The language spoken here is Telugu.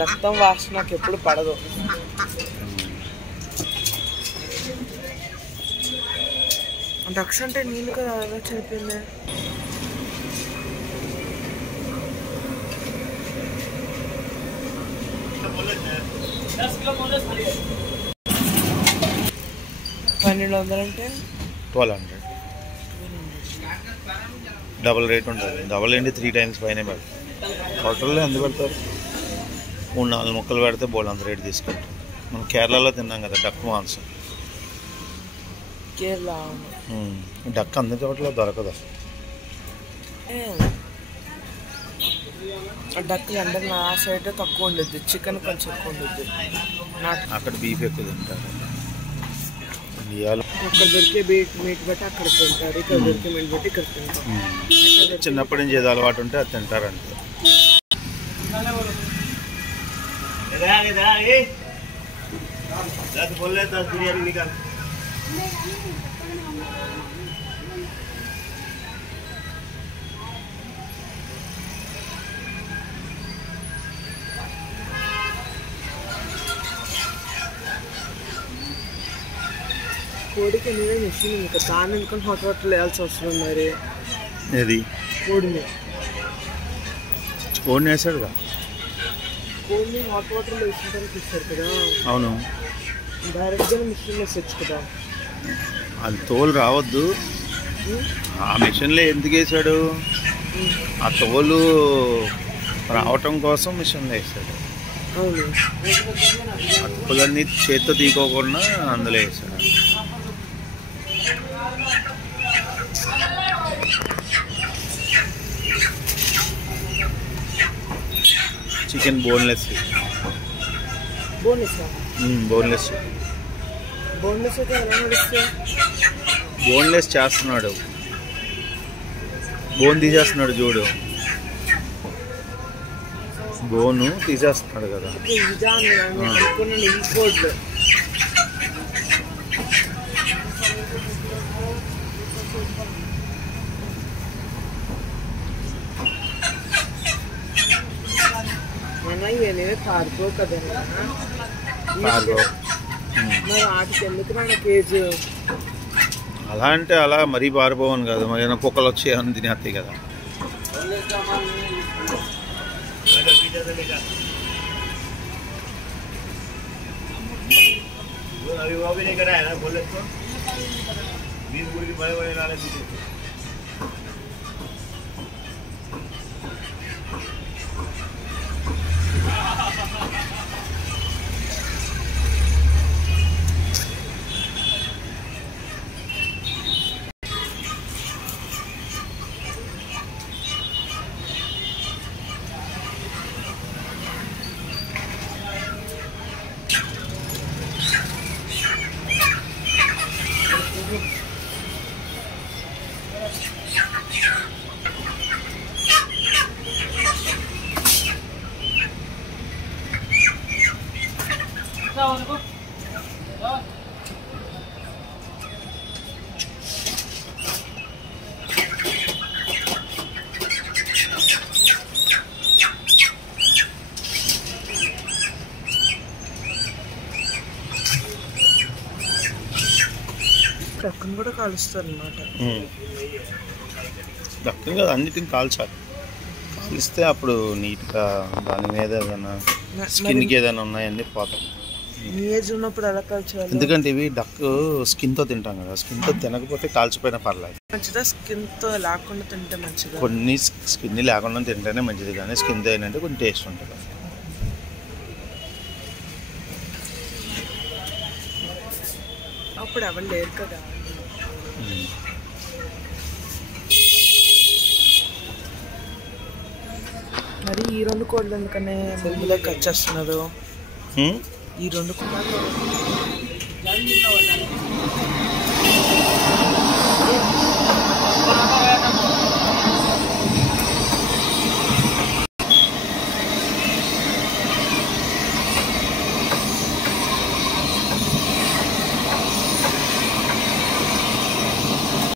రక్తం వాసన నాకు ఎప్పుడు పడదు. డక్స్ అంటే నీళ్ళు కదా, అలా చనిపోయింది. $1200 అంటే 1200 డబుల్ రేట్ ఉంటుంది. డబుల్ ఏంటి 3 times పైన పెడతారు. హోటల్లో ఎంత పెడతారు? 3-4 ముక్కలు పెడితే బోల్ అంత రేట్ తీసుకుంటాం. మనం కేరళలో తిన్నాం కదా డక్ మాంసం. కేరళ డక్ అన్ని చోట్ల దొరకదు. డక్ లండన్ ఆ సైడ్ తక్కువ ఉండద్ది, చికెన్ కొంచెం ఎక్కువ ఉండద్ది. అక్కడ బీఫ్ ఎక్కువ తింటారు. ఇండియాలో అక్కడ దొరికే మీట్ బట్టి అక్కడ తింటారు, ఇక్కడ దొరికే మీట్ బట్టి ఇక్కడ తింటారు. చిన్నప్పటి నుంచి ఏదో అలవాటు ఉంటే అది తింటారంటే. కోడికి నేనే మిషన్ ఇంకా దాన్ని ఎందుకని హాట్ వాటర్ వేయాల్సి వస్తుంది. మరి ఏది కోడిని వేసాడుగా, కోడిని హాట్ వాటర్లో వేసుకుంటానికి ఇస్తారు కదా. అవును, డైరెక్ట్గా మిషన్ వేసొచ్చు కదా. అది తోలు రావద్దు. ఆ మిషన్లో ఎందుకు వేసాడు? ఆ తోలు రావటం కోసం మిషన్లో వేసాడు. అవును, అటుకులన్నీ చేత్తో తీసుకోకుండా అందులో వేసాడు. Chicken boneless. Boneless boneless boneless అయితే ఎలా నడుస్తే? బోన్లెస్ చేస్తున్నాడు, బోన్ తీసేస్తున్నాడు చూడు, బోను తీసేస్తున్నాడు కదా. పార్కో కదా, పార్కో మరి వాటికి ఎందుకు నా కేజీ? అలా అంటే అలా మరీ పారిపోవను కదా, మరి ఏమైనా కుక్కలు వచ్చి ఏమైనా తినేస్తాయి కదా. अभी वो भी नहीं कराया ना, बोले तो 20 गुड़ के बड़े बड़े नाले पीछे। డక్కను కూడా కాలుస్తారు అన్నమాట. డక్కను కదా, అన్నిటిని కాల్చాలి. కాలిస్తే అప్పుడు నీట్గా దాని మీద ఏదైనా స్కిన్కి ఏదైనా ఉన్నాయన్నీ పోతాయి. ఏజ్ ఉన్నప్పుడు ఎలా కాల్చాలి? ఎందుకంటే ఇవి డక్ స్కిన్తో తింటాం కదా, స్కిన్తో తినకపోతే కాల్చిపోయినా పర్లేదు. మంచిదా స్కిన్తో లేకుండా తింటే మంచిదా? కొన్ని స్కిన్ లేకుండా తింటేనే మంచిది, కానీ స్కిన్తో ఏంటంటే కొన్ని టేస్ట్ ఉంటుంది. అప్పుడు ఎవరు లేరు కదా. మరి ఈ 2 కోళ్ళు ఎందుకనే ముందులో కట్ చేస్తున్నారు? ఈ 2 కోళ్ళు